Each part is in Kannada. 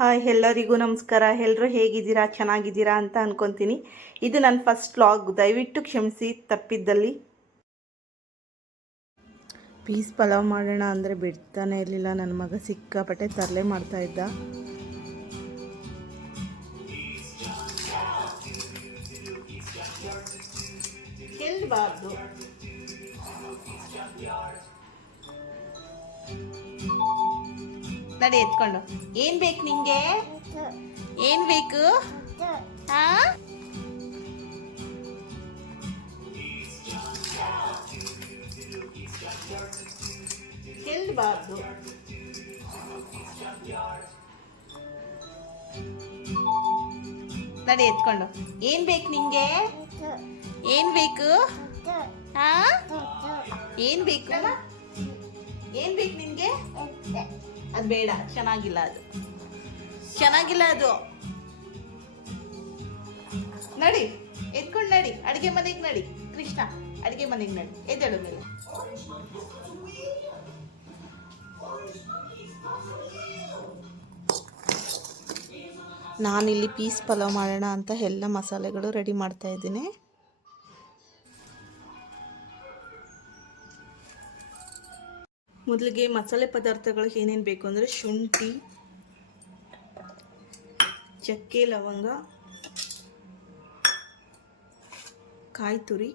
ಹಾಯ್, ಎಲ್ಲರಿಗೂ ನಮಸ್ಕಾರ. ಎಲ್ಲರೂ ಹೇಗಿದ್ದೀರಾ? ಚೆನ್ನಾಗಿದ್ದೀರಾ ಅಂತ ಅನ್ಕೊತೀನಿ. ಇದು ನನ್ನ ಫಸ್ಟ್ ವ್ಲಾಗ್, ದಯವಿಟ್ಟು ಕ್ಷಮಿಸಿ ತಪ್ಪಿದ್ದಲ್ಲಿ. ಪೀಸ್ ಪಲಾವ್ ಮಾಡೋಣ ಅಂದರೆ ಬಿಡ್ತಾನೆ ಇರಲಿಲ್ಲ. ನನ್ನ ಮಗ ಸಿಕ್ಕಾಪಟ್ಟೆ ತರಲೆ ಮಾಡ್ತಾ ಇದ್ದ. ಗೆಲ್ಲಬಾರ್ದು. ನಡಿ ಎತ್ಕೊಂಡು. ಏನ್ ಬೇಕು ನಿಂಗೆ? ಏನ್ ಬೇಕು? ಹಾ, ಗೆಲ್ಲಬಾರ್ದು. ನಡಿ ಎತ್ಕೊಂಡು. ಏನ್ ಬೇಕು ನಿಂಗೆ? ಏನ್ ಬೇಕು? ಹಾ, ಏನ್ ಬೇಕು? ಏನ್ ಬೇಕು ನಿನ್ಗೆ? ಅದು ಬೇಡ, ಚೆನ್ನಾಗಿಲ್ಲ, ಅದು ಚೆನ್ನಾಗಿಲ್ಲ. ಅದು ನಡಿ ಎತ್ಕೊಂಡು ನಡಿ, ಅಡಿಗೆ ಮನೆಗೆ ನಡಿ. ಕೃಷ್ಣ, ಅಡಿಗೆ ಮನೆಗೆ ನಡಿ. ಎದ್ದೇಳು ಮೇಲೆ. ನಾನಿಲ್ಲಿ ಪೀಸ್ ಪಲಾವ್ ಮಾಡೋಣ ಅಂತ ಎಲ್ಲ ಮಸಾಲೆಗಳು ರೆಡಿ ಮಾಡ್ತಾ ಇದ್ದೀನಿ. ಮೊದಲಿಗೆ ಮಸಾಲೆ ಪದಾರ್ಥಗಳು ಏನೇನು ಬೇಕು ಅಂದರೆ ಶುಂಠಿ, ಚಕ್ಕೆ, ಲವಂಗ, ಕಾಯಿ ತುರಿ,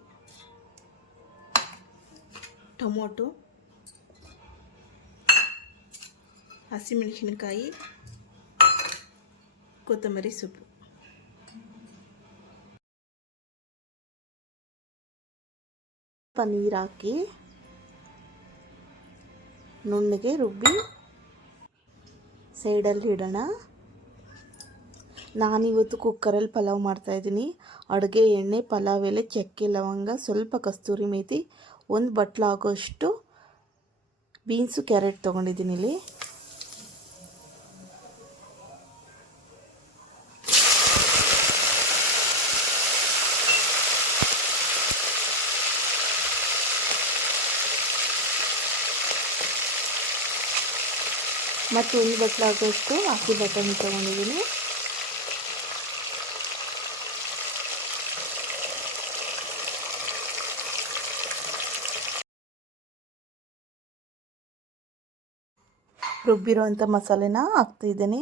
ಟೊಮೊಟೊ, ಹಸಿಮೆಣಸಿನಕಾಯಿ, ಕೊತ್ತಂಬರಿ ಸೊಪ್ಪು. ಪನ್ನೀರ್ ಹಾಕಿ ನುಣ್ಣಗೆ ರುಬ್ಬಿ ಸೈಡಲ್ಲಿ ಇಡೋಣ. ನಾನಿವತ್ತು ಕುಕ್ಕರಲ್ಲಿ ಪಲಾವ್ ಮಾಡ್ತಾಯಿದ್ದೀನಿ. ಅಡುಗೆ ಎಣ್ಣೆ, ಪಲಾವ್ ಎಲೆ, ಚಕ್ಕೆ, ಲವಂಗ, ಸ್ವಲ್ಪ ಕಸ್ತೂರಿ ಮೇಥಿ, ಒಂದು ಬಟ್ಲು ಆಗೋಷ್ಟು ಬೀನ್ಸು, ಕ್ಯಾರೆಟ್ ತೊಗೊಂಡಿದ್ದೀನಿ ಇಲ್ಲಿ. ಮತ್ತು ಒಂದು ಬಟ್ಲಾಗೋಷ್ಟು ಹಸಿ ಬಟಾಣಿ ತೊಗೊಂಡಿದ್ದೀನಿ. ರುಬ್ಬಿರೋಂಥ ಮಸಾಲೆನ ಹಾಕ್ತಿದ್ದೀನಿ.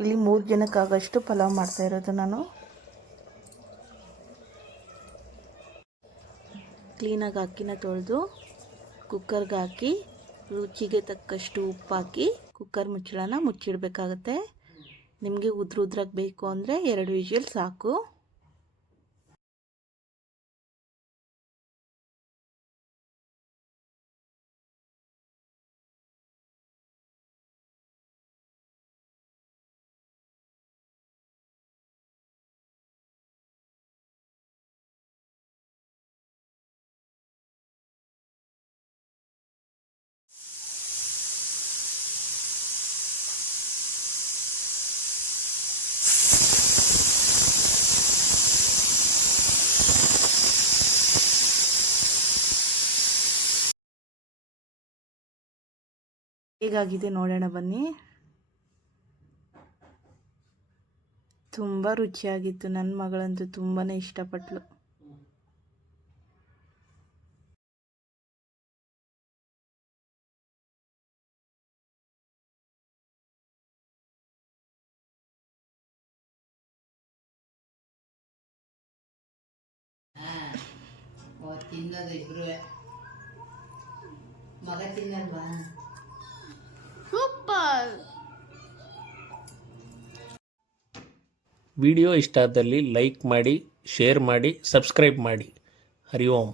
ಇಲ್ಲಿ 3 ಜನಕ್ಕಾಗಷ್ಟು ಪಲಾವ್ ಮಾಡ್ತಾ ಇರೋದು ನಾನು. ಕ್ಲೀನಾಗಿ ಅಕ್ಕಿನ ತೊಳೆದು ಕುಕ್ಕರ್ಗೆ ಹಾಕಿ ರುಚಿಗೆ ತಕ್ಕಷ್ಟು ಉಪ್ಪು ಹಾಕಿ ಕುಕ್ಕರ್ ಮುಚ್ಚಳನ ಮುಚ್ಚಿಡಬೇಕಾಗತ್ತೆ. ನಿಮಗೆ ಉದ್ರಾಗಿ ಬೇಕು ಅಂದರೆ 2 ವಿಷಲ್ ಸಾಕು. ಹೇಗಾಗಿದೆ ನೋಡೋಣ ಬನ್ನಿ. ತುಂಬ ರುಚಿಯಾಗಿತ್ತು. ನನ್ನ ಮಗಳಂತೂ ತುಂಬಾ ಇಷ್ಟಪಟ್ಲು. ಮಗ ತಿನ್ನಲ್ವಾ? ಸೂಪರ್. ವಿಡಿಯೋ ಇಷ್ಟ ಆದಲ್ಲಿ ಲೈಕ್ ಮಾಡಿ, ಶೇರ್ ಮಾಡಿ, ಸಬ್ಸ್ಕ್ರೈಬ್ ಮಾಡಿ. ಹರಿ ಓಂ.